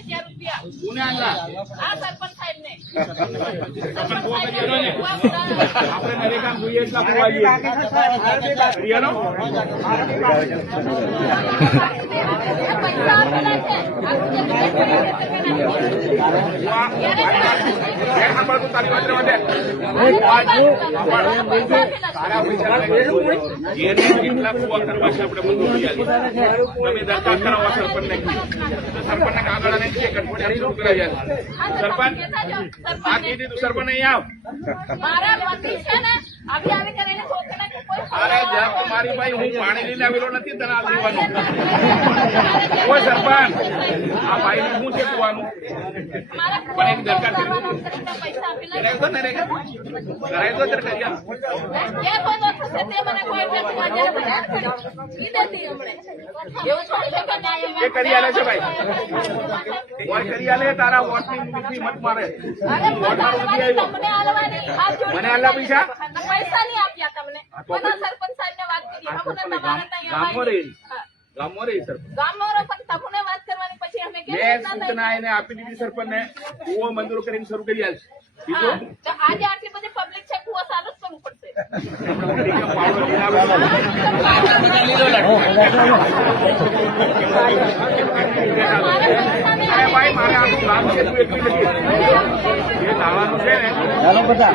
1000 રૂપિયા કોને આલ્યા? આ સરપંચ સાહેબ ને આપણે નરેગા જોઈએ એટલા પૂરા રિયાનો તારી વાત રહેવા દે. તારા પૈસા કેટલા કુવા કરવા છે આપણે બધું તમે દરખાસ્ત કરાવો સરપંચને સરપંચને કાગળ અને શું કરાય સરપંચ આ કીધી તું સરપંચ નહીં આવ અરે જ્યાં મારી ભાઈ હું પાણી લઈને આવેલો નથી તને આ દેવાનું કોઈ સરપંચ આ ભાઈ નું શું છે કુવાનું પણ એક દરકાર કરાય તો ને રે કરાય તો કરી એ કરી આલે છે ભાઈ કોઈ કરી આલે તારા વોટની મત મારે મને આલા પૈસા નહીં આપ્યા તમને સરપંચ સાહેબ ને વાત કરી ગામમાં રહી સરપંચ ગામમાં તમને વાત કરવાની પછી અમે મેં સૂચના એને આપી દીધી સરપંચ ને કુવો મંજૂર કરીને શરૂ કરી આલશે તો આજે આટલી બધી પબ્લિક છે કુવો ચાલુ જ કરવું પડશે ભાઈ મારે આટલું ગામ છે તું એટલી નથી એ નાવાનું છે ને ચાલો બધા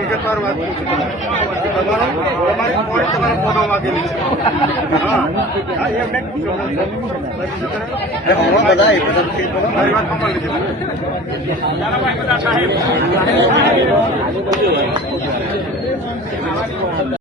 વિગતવાર વાત તમારી ફોટો માંગેલી છે મારી વાત સાંભળી લીધી.